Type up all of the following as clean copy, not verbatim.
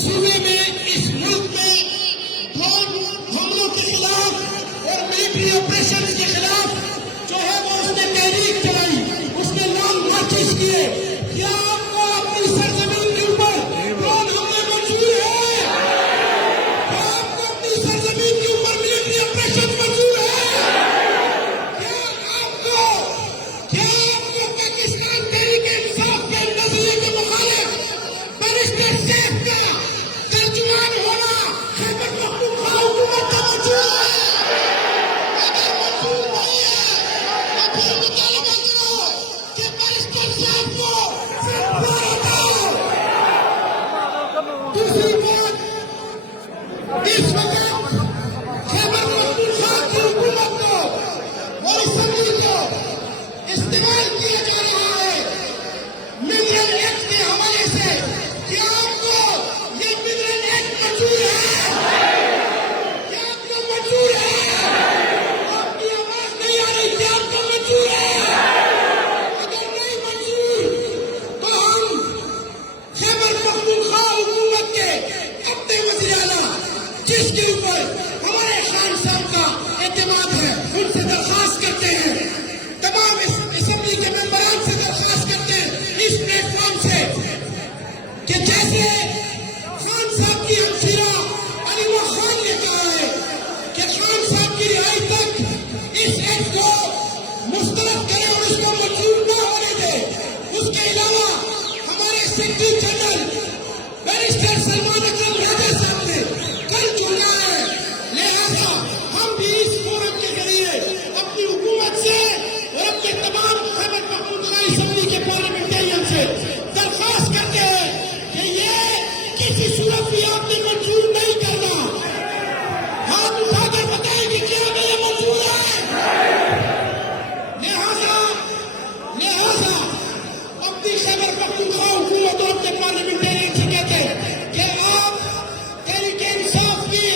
सूबे में, इस मुल्क में ड्रोन हमलों के खिलाफ और मिलिट्री ऑपरेशन के खिलाफ जो है वो उसने तहरीक चलाई, उसने लॉन्ग मार्चेस किए। क्या आपको अपनी सरजमीन के ऊपर ड्रोन हमले मंजूर है? क्या आपको अपनी सरजमीन के ऊपर मिलिट्री ऑपरेशन मंजूर है? क्या आपको पाकिस्तान तहरीक इंसाफ के नजरिए के मुखालिफ बैरिस्टर सैफ का तर्जुमान होना खैबर पख्तूनख्वा हुकूमत का मंजूर है? अगर मंजूर नहीं है तो फिर मुतालबा करो कि बैरिस्टर सैफ को सिर्फ हटाओ। दूसरी बात, इस वक्त खैबर पख्तूनख्वा की हुकूमत को और असम्बली को इस्तेमाल किया जा रहा है मिनरल एक्ट के हवाले से। क्या आपको ये मिनरल एक्ट मंजूर है? क्या आपको मंजूर है? आपकी आवाज नहीं आ रही। क्या आपको मंजूर है? अगर नहीं मंजूर तो हम खैबर पख्तूनख्वा हुकूमत के अपने वज़ीर आला जिसके ऊपर हमारे खान साहब का एतमाद है उनसे दरख्वास्त करते हैं, तमाम असेंबली के मेंबरान से दरख्वास्त करते हैं इस प्लेटफॉर्म से कि जैसे खान साहब की हमशीरा अलीमा खान ने कहा है कि खान साहब की रिहाई तक इस एक्ट को मुस्तरद करें और उसको मंजूर न होने दें। उसके अलावा हमारे सेक्रेटरी जनरल बैरिस्टर सलमान अकरम राजा साहब ने कल चुना है, लिहाजा हम भी इस फोरम के जरिए अपनी हुकूमत से और अपने तमाम खैबर पख्तूनख्वा असेंबली के पार्लियामेंटेरियन से दरख्वास्त करते हैं कि ये किसी सूरत भी आपने मंजूर नहीं करना। हाथ उठाकर बताएं कि क्या हमें ये मंजूर है? लिहाजा अपनी खैबर पख्तूनख्वा हुकूमत और अपने पार्लियामेंटेरियन से कहते हैं कि आप तहरीक इंसाफ की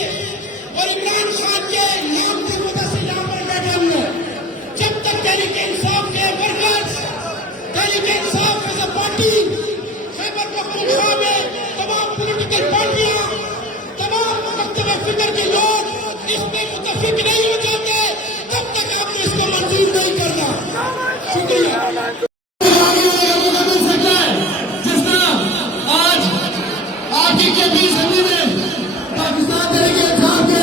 और इमरान खान के नाम की वजह से यहाँ पर बैठे हुए हैं। जब तक तहरीक इंसाफ के workers, Tehreek Insaf as a party, Khyber Pakhtunkhwa में तमाम पॉलिटिकल पार्टियां, तमाम मकतब फिक्र के लोग इसमें मुतफिक नहीं हो जाते, तब तक आपने इसको मंजूर नहीं करना। शुक्रिया। पाकिस्तान तहरीक इंसाफ के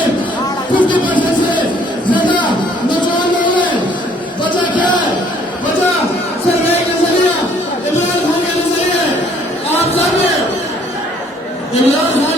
50% से ज्यादा नौजवान लोग हैं। वजह क्या है? वजह सिर्फ एक नजरिया इमरान खान का नजरिया है। आप सब इमरान खान